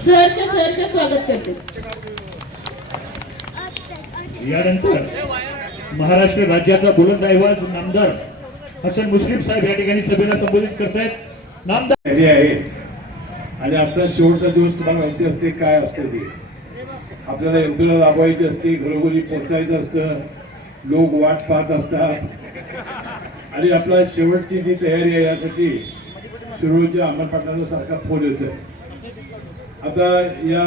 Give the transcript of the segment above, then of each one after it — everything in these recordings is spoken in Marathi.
सहर्ष स्वागत करते। यानंतर महाराष्ट्र राज्याचा बुलंद आवाज नामदार हसन मुश्रीफ साहेब या ठिकाणी सभेला संबोधित करतायत। नामदार आहे आणि आजचा शेवटचा दिवस तुम्हाला माहिती असते काय असते ते आपल्याला यंत्रणा राबवायची असते, घरोघरी पोहोचायचं असतं, लोक वाट पाहत असतात आणि आपला शेवटची जी तयारी आहे यासाठी शिरोळच्या अमर पाटलांचा सारखा फोन येतोय। आता या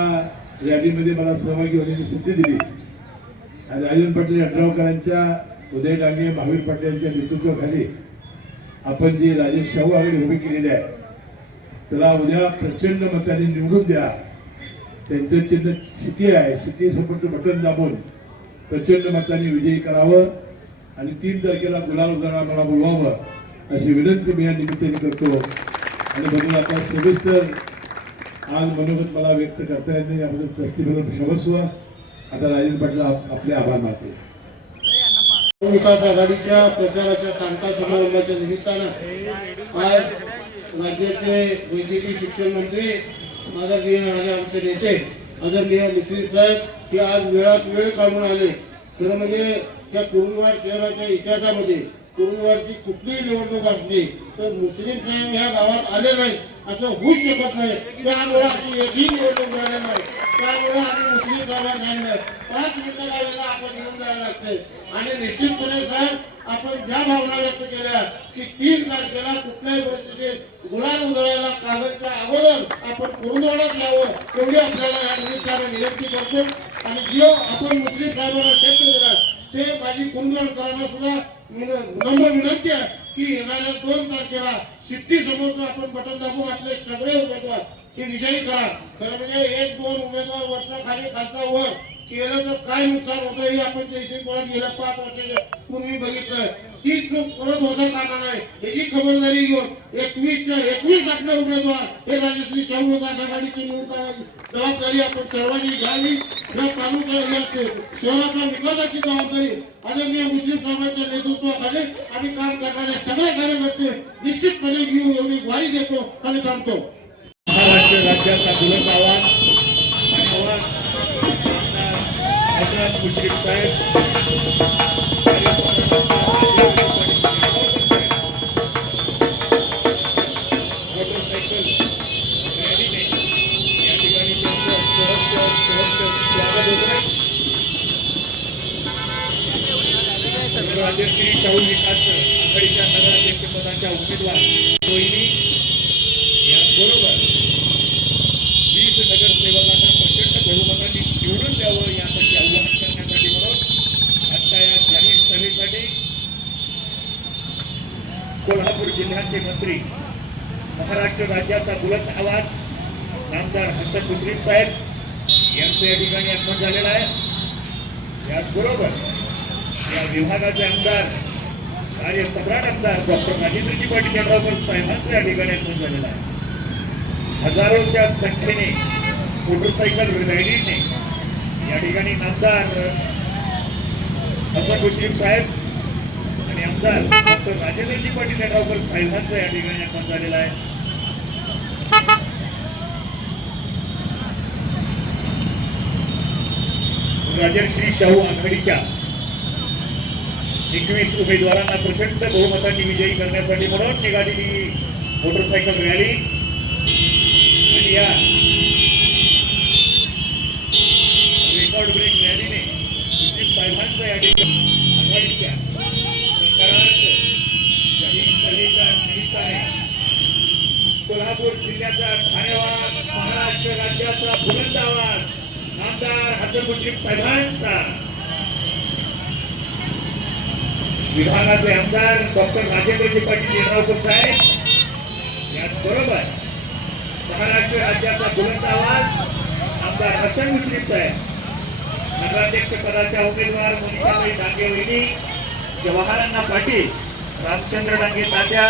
रॅलीमध्ये मला सहभागी होण्याची संधी दिली आणि राजेंद्र पाटील यड्रावकरांच्या, उदय डांगे, महावीर पाटील यांच्या नेतृत्वाखाली आपण जी राजेश शाहू आघाडी उभी केलेली आहे त्याला उद्या प्रचंड मताने निवडून द्या। त्यांचं चिन्ह शिटी आहे, शिटी समोरचं बटन दाबून प्रचंड मताने विजयी करावं आणि 3 तारखेला गुलाल उधळायला मला बोलवावं अशी विनंती मी या निमित्ताने करतो। आणि म्हणून आता सविस्तर आज मनोगत मला व्यक्त करता येत नाही, याबद्दल तस्तीबद्दल क्षमस्व। आता राजेंद्र पाटील आपले आभार मानते। विकास आघाडीच्या प्रचाराच्या सांगता समारंभाच्या निमित्तानं आज राज्याचे वैद्यकीय शिक्षण मंत्री आदरणीय आणि आमचे नेते आदरणीय मुश्रीफ साहेब हे आज वेळात वेळ काढून आले। खरं म्हणजे त्या कुरुंदवाड शहराच्या इतिहासामध्ये कुरुंदवाडची कुठलीही निवडणूक असली तर मुश्रीफ साहेब ह्या गावात आले नाही असं होऊच शकत नाही। त्यामुळे अशी एकही निवडणूक झाली नाही, त्यामुळे आम्ही मुश्रीफ साहेबांना सांगितलं 5 मिनिटं गावाला आपण घेऊन जायला लागते आणि निश्चितपणे साहेब आपण ज्या भावना व्यक्त केल्या की 3 तारखेला कुठल्याही परिस्थितीत गुलाल उधळायला कागदच्या अगोदर आपण कुरुंदवाडात यावं एवढी आपल्याला या निमित्ताने विनंती करतो। आणि जो आपण मुश्रीफ साहेबांना शब्द दिला ते माझी कुरुंदवाडकरांना सुद्धा नम्र विनंती आहे की येणाऱ्या 2 तारखेला सिद्धी समोरचं आपण बटन दाबून आपले सगळे उमेदवार हे विजयी करा। खरं म्हणजे 1-2 उमेदवार वरचा खाली खालचा वर केलं तर काय नुकसान होतं हे आपण जयसिंगपुरात गेल्या 5 वर्षाच्या पूर्वी बघितलंय। ती चूक परत होता कामा नाही याची खबरदारी घेऊन 21च्या 21 आपले उमेदवार हे राजश्री शाहू विकास आघाडीची निवडण्याची जबाबदारी आपण सर्वांनी घ्यावी। या तालुक्या या शहराच्या विकासाची जबाबदारी आदरणीय मुश्रीफ साहेबांच्या नेतृत्वाखाली आम्ही काम करणारे सगळे कार्यकर्ते निश्चितपणे घेऊ एवढी ग्वाही देतो आणि थांबतो। महाराष्ट्र राज्याचा बुलंद आवाज हसन मुश्रीफ साहेब राजश्री शाहू विकास आघाडीच्या नगराध्यक्ष पदाच्या उमेदवार रोहिणी याचबरोबर 20 नगरसेवकांना प्रचंड बहुमताने निवडून द्यावं यासाठी आवाहन करण्यासाठी म्हणून आजच्या या जाहीर सभेसाठी कोल्हापूर जिल्ह्याचे मंत्री महाराष्ट्र राज्याचा बुलंद आवाज नामदार हसन मुश्रीफ साहेब यांचं या ठिकाणी आगमन झालेलं आहे। याचबरोबर या विभागाचे आमदार कार्य सम्राट आमदार डॉक्टर राजेंद्रजी पाटील यड्रावकर साहेबांचं या ठिकाणी आगमन झालेलं आहे। हजारोच्या संख्येने मोटरसायकल रॅलीने या ठिकाणी नामदार हसन मुश्रीफ साहेब आणि आमदार डॉक्टर राजेंद्रजी पाटील यड्रावकर साहेबांचं या ठिकाणी आगमन झालेलं आहे। राजश्री शाहू आघाडीच्या 21 उमेदवारांना प्रचंड बहुमतांनी विजयी करण्यासाठी म्हणून निघालेली मोटरसायकल रॅली आणि या रेकॉर्ड ब्रेक रॅलीने मुश्रीफ साहेबांचं या ठिकाणी आघाडीच्या प्रचारार्थ जाहीर सभेच्या निमित्ताने कोल्हापूर जिल्ह्याचा ठाणेवाड महाराष्ट्र राज्याचा बुलंद आवाज नामदार हसन मुश्रीफ साहेबांचा विभागाचे आमदार डॉक्टर राजेंद्रजी पाटील यड्रावकर साहेब याचबरोबर महाराष्ट्र राज्याचा बुलंद आवाज आमदार हसन मुश्रीफ साहेब नगराध्यक्ष पदाच्या उमेदवार मनीषाबाई डांगे वहिनी, जवाहरअण्णा पाटील, रामचंद्र डांगे तात्या,